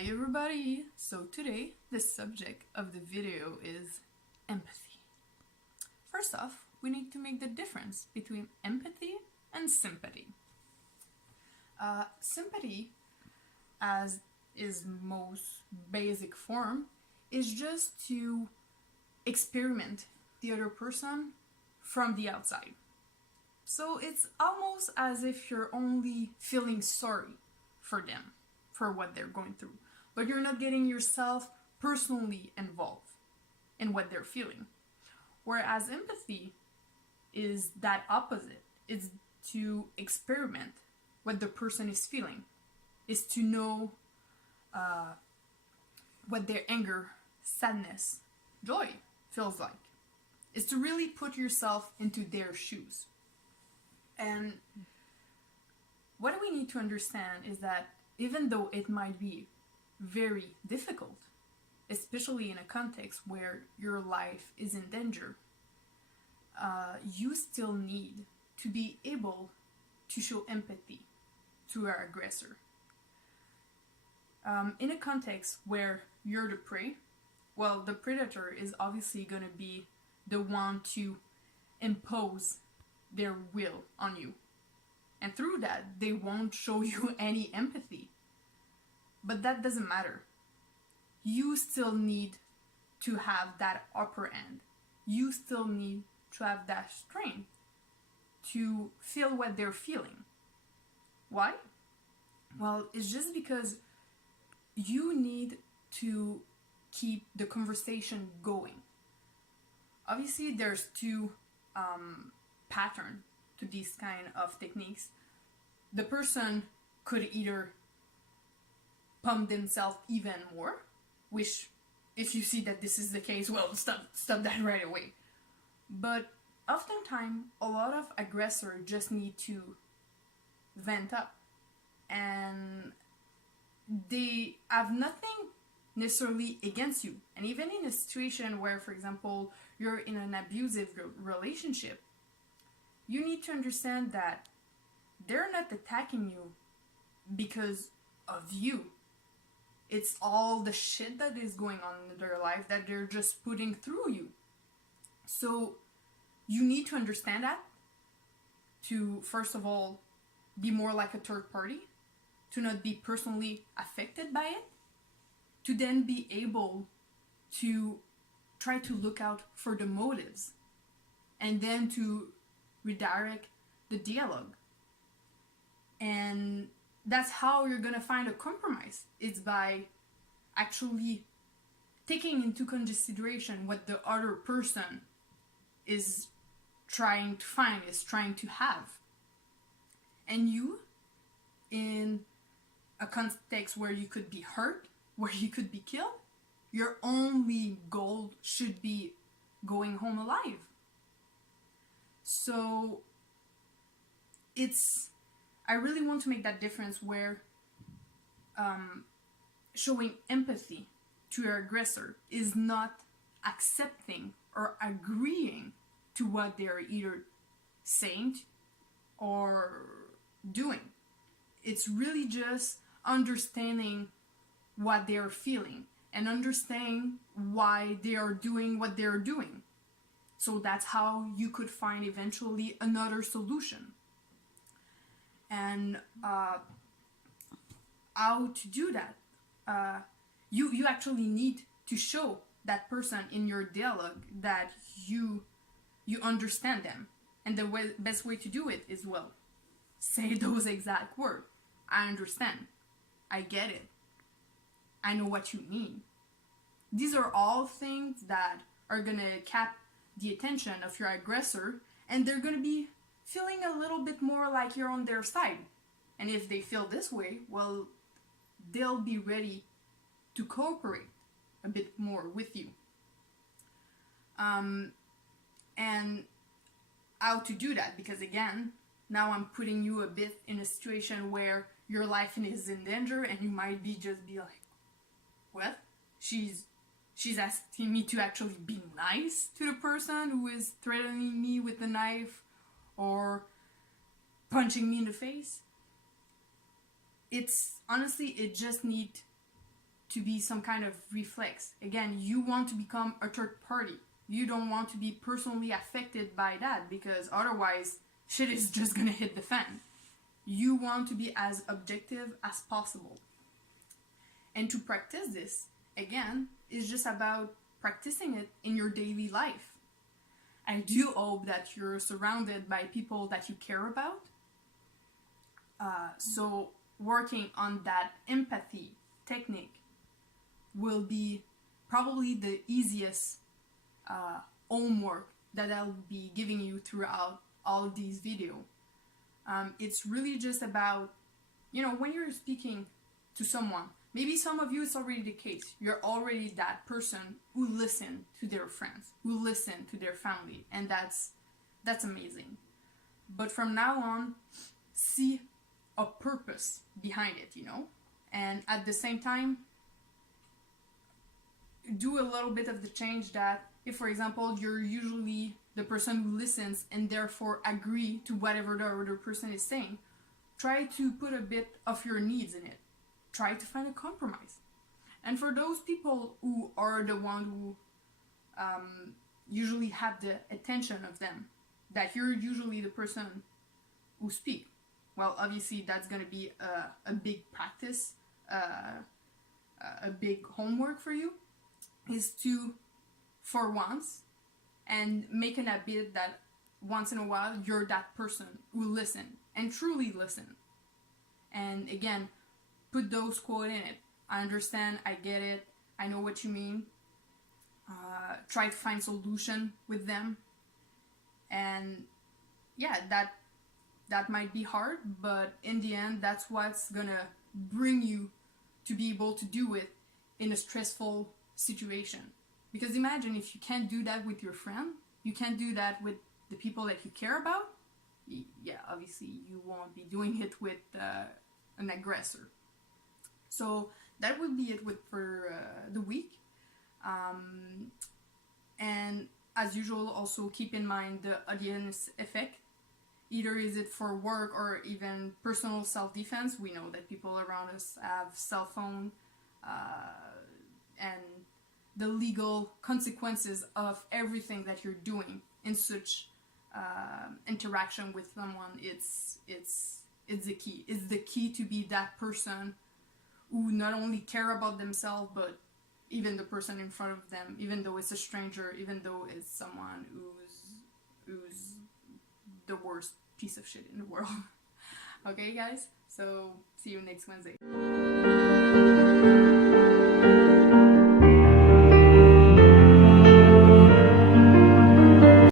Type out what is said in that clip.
Hi everybody! So today the subject of the video is empathy. First off, we need to make the difference between empathy and sympathy. Sympathy, as is most basic form, is just to experiment the other person from the outside. So it's almost as if you're only feeling sorry for them, for what they're going through, but you're not getting yourself personally involved in what they're feeling. Whereas empathy is that opposite. It's to experiment what the person is feeling, is to know what their anger, sadness, joy feels like. Is to really put yourself into their shoes. And what we need to understand is that even though it might be very difficult, especially in a context where your life is in danger, you still need to be able to show empathy to our aggressor. In a context where you're the prey, well, the predator is obviously going to be the one to impose their will on you. And through that, they won't show you any empathy. But that doesn't matter. You still need to have that upper end. You still need to have that strength to feel what they're feeling. Why? Well, it's just because you need to keep the conversation going. Obviously, there's two patterns to these kind of techniques. The person could either pump themselves even more, which if you see that this is the case, well, stop that right away. But oftentimes, a lot of aggressors just need to vent up, and they have nothing necessarily against you. And even in a situation where, for example, you're in an abusive relationship, you need to understand that they're not attacking you because of you. It's all the shit that is going on in their life that they're just putting through you. So you need to understand that, to first of all be more like a third party, to not be personally affected by it, to then be able to try to look out for the motives, and then to redirect the dialogue. And that's how you're gonna find a compromise. It's by actually taking into consideration what the other person is trying to find, is trying to have. And you, in a context where you could be hurt, where you could be killed, your only goal should be going home alive. So I really want to make that difference where showing empathy to your aggressor is not accepting or agreeing to what they're either saying or doing. It's really just understanding what they're feeling and understanding why they are doing what they're doing. So that's how you could find eventually another solution. And how to do that? You actually need to show that person in your dialogue that you understand them. And the best way to do it is, well, say those exact words. I understand. I get it. I know what you mean. These are all things that are going to cap the attention of your aggressor, and they're going to be feeling a little bit more like you're on their side. And if they feel this way, well, they'll be ready to cooperate a bit more with you. And how to do that, because again, now I'm putting you a bit in a situation where your life is in danger, and you might just be like, what? She's asking me to actually be nice to the person who is threatening me with a knife or punching me in the face. It's honestly, it just needs to be some kind of reflex. Again, you want to become a third party. You don't want to be personally affected by that, because otherwise shit is just gonna hit the fan. You want to be as objective as possible. And to practice this, again, is just about practicing it in your daily life. I do hope that you're surrounded by people that you care about. So working on that empathy technique will be probably the easiest homework that I'll be giving you throughout all these videos. It's really just about, when you're speaking to someone, maybe some of you it's already the case. You're already that person who listen to their friends, who listen to their family, and that's amazing. But from now on, see a purpose behind it, and at the same time, do a little bit of the change that if, for example, you're usually the person who listens and therefore agree to whatever the other person is saying, try to put a bit of your needs in it. Try to find a compromise. And for those people who are the one who usually have the attention of them, that you're usually the person who speak, well, obviously that's going to be a big practice, a big homework for you, is to, for once, and make an habit that once in a while you're that person who listen and truly listen. And again, put those quotes in it. I understand, I get it, I know what you mean. Try to find solution with them. And yeah, that might be hard, but in the end, that's what's gonna bring you to be able to do it in a stressful situation. Because imagine if you can't do that with your friend, you can't do that with the people that you care about, yeah, obviously you won't be doing it with an aggressor. So that would be it for the week. And as usual, also keep in mind the audience effect. Either is it for work or even personal self-defense. We know that people around us have cell phone, and the legal consequences of everything that you're doing in such interaction with someone. It's the key. It's the key to be that person who not only care about themselves, but even the person in front of them, even though it's a stranger, even though it's someone who's the worst piece of shit in the world. Okay, guys? So see you next Wednesday.